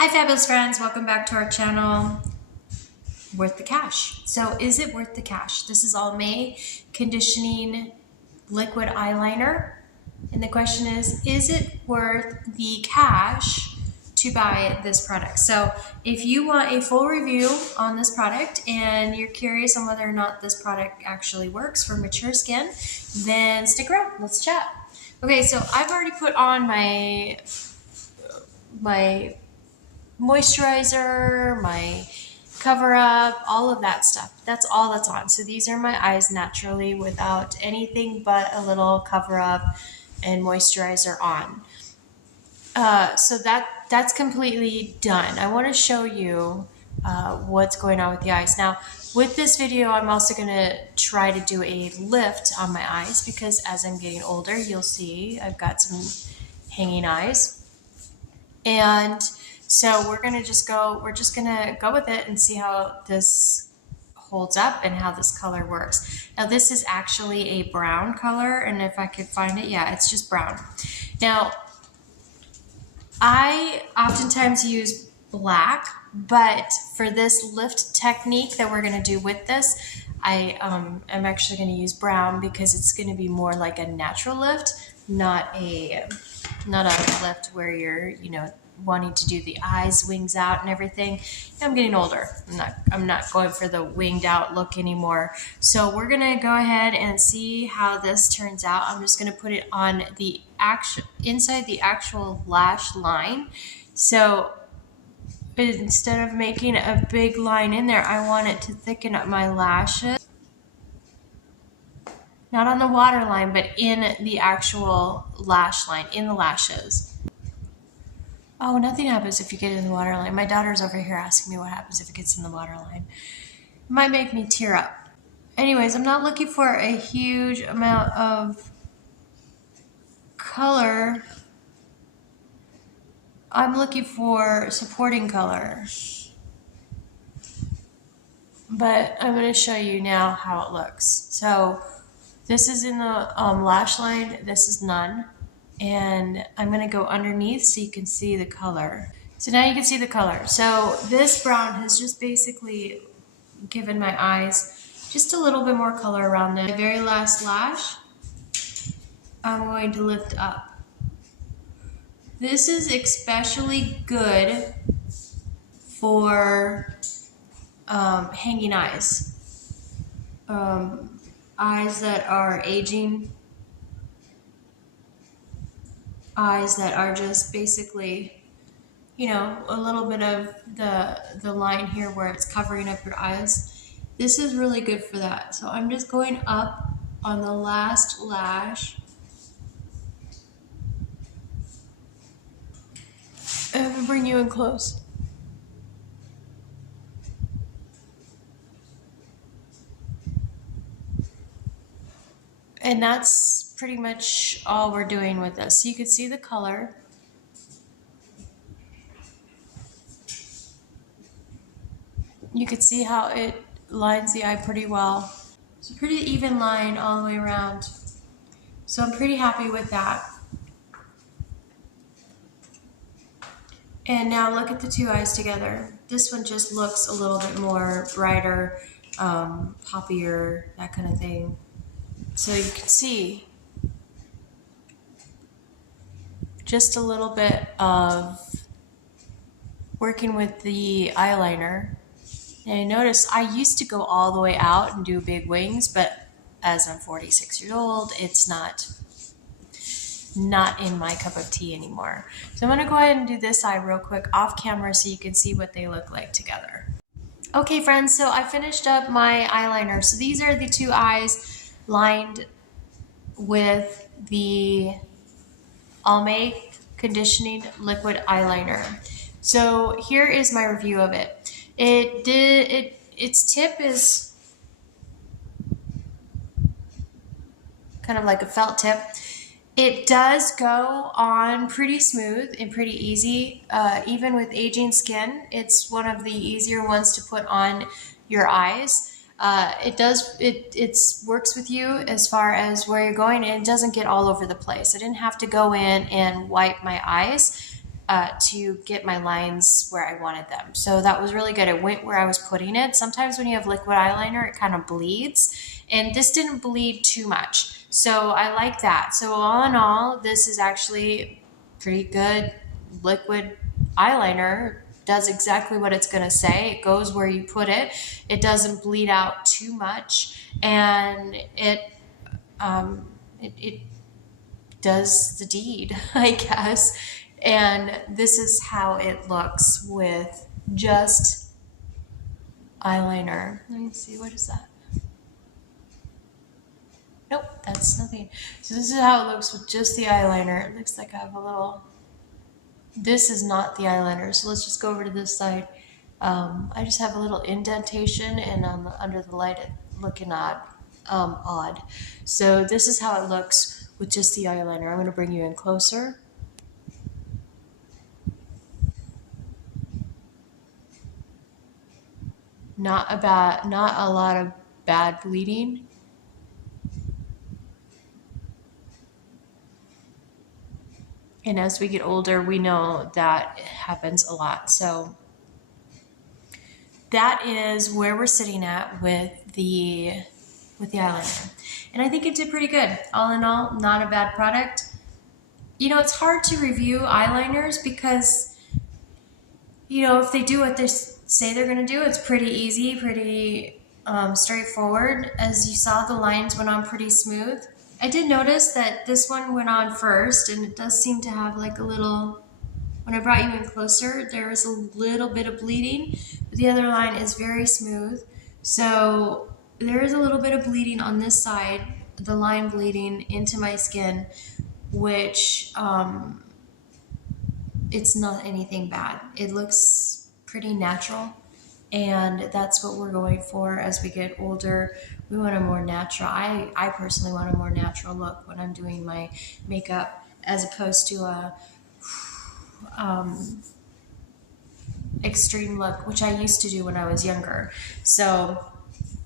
Hi fabulous friends, welcome back to our channel. Worth the cash. So is it worth the cash? This is Almay Conditioning Liquid Eyeliner. And the question is it worth the cash to buy this product? So if you want a full review on this product and you're curious on whether or not this product actually works for mature skin, then stick around, let's chat. Okay, so I've already put on my moisturizer, my cover up, all of that stuff. That's all that's on. So these are my eyes naturally without anything but a little cover up and moisturizer on. So that's completely done. I want to show you what's going on with the eyes. Now, with this video, I'm also going to try to do a lift on my eyes because as I'm getting older, you'll see I've got some hanging eyes. And so we're just gonna go with it and see how this holds up and how this color works. Now this is actually a brown color, and if I could find it, yeah, it's just brown. Now I oftentimes use black, but for this lift technique that we're gonna do with this, I'm actually gonna use brown because it's gonna be more like a natural lift, not a lift where you're, wanting to do the eyes, wings out and everything. I'm getting older. I'm not going for the winged out look anymore. So we're going to go ahead and see how this turns out. I'm just going to put it on the inside the actual lash line. So instead of making a big line in there, I want it to thicken up my lashes. Not on the waterline, but in the actual lash line, in the lashes. Oh, nothing happens if you get in the waterline. My daughter's over here asking me what happens if it gets in the waterline. It might make me tear up. Anyways, I'm not looking for a huge amount of color. I'm looking for supporting color. But I'm going to show you now how it looks. So this is in the lash line. This is none. And I'm going to go underneath so you can see the color. So now you can see the color. So this brown has just basically given my eyes just a little bit more color around them. The very last lash, I'm going to lift up. This is especially good for hanging eyes. Eyes that are aging. Eyes that are just basically, a little bit of the line here where it's covering up your eyes. This is really good for that. So I'm just going up on the last lash. I'm gonna bring you in close. And that's pretty much all we're doing with this. So you can see the color. You can see how it lines the eye pretty well. It's a pretty even line all the way around. So I'm pretty happy with that. And now look at the two eyes together. This one just looks a little bit more brighter, poppier, that kind of thing. So you can see just a little bit of working with the eyeliner. And notice I used to go all the way out and do big wings, but as I'm 46 years old, it's not in my cup of tea anymore. So I'm going to go ahead and do this eye real quick off camera so you can see what they look like together. Okay friends, so I finished up my eyeliner. So these are the two eyes lined with the Almay Conditioning Liquid Eyeliner. So here is my review of it. Its tip is kind of like a felt tip. It does go on pretty smooth and pretty easy. Even with aging skin, it's one of the easier ones to put on your eyes. It works with you as far as where you're going, and it doesn't get all over the place. I didn't have to go in and wipe my eyes. to get my lines where I wanted them. So that was really good. It went where I was putting it. Sometimes when you have liquid eyeliner, it kind of bleeds, and this didn't bleed too much. So I like that. So all in all, this is actually pretty good liquid eyeliner. Does exactly what it's going to say. It goes where you put it. It doesn't bleed out too much, and it does the deed, I guess. And this is how it looks with just eyeliner. Let me see, what is that? Nope, that's nothing. So this is how it looks with just the eyeliner. It looks like I have a little, this is not the eyeliner. So let's just go over to this side. I just have a little indentation, and under the light it looking odd. So this is how it looks with just the eyeliner. I'm going to bring you in closer. Not a lot of bad bleeding. And as we get older, we know that it happens a lot. So that is where we're sitting at with the eyeliner. And I think it did pretty good. All in all, not a bad product. You know, it's hard to review eyeliners because, you know, if they do what they say they're going to do, it's pretty easy, pretty straightforward. As you saw, the lines went on pretty smooth. I did notice that this one went on first, and it does seem to have like a little, when I brought you in closer, there is a little bit of bleeding, but the other line is very smooth. So there is a little bit of bleeding on this side, the line bleeding into my skin, which it's not anything bad. It looks pretty natural, and that's what we're going for as we get older. We want a more natural, I personally want a more natural look when I'm doing my makeup, as opposed to a extreme look, which I used to do when I was younger. So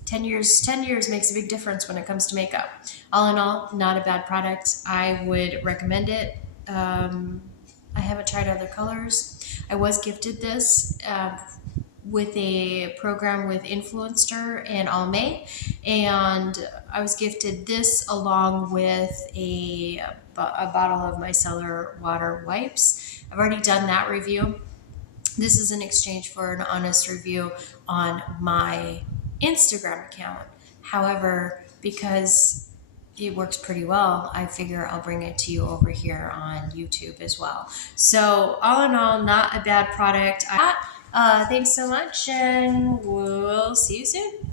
10 years makes a big difference when it comes to makeup. All in all, not a bad product. I would recommend it. I haven't tried other colors. I was gifted this with a program with Influenster and Almay, and I was gifted this along with a bottle of micellar water wipes. I've already done that review. This is in exchange for an honest review on my Instagram account. However, because it works pretty well, I figure I'll bring it to you over here on YouTube as well. So all in all, not a bad product. Thanks so much, and we'll see you soon.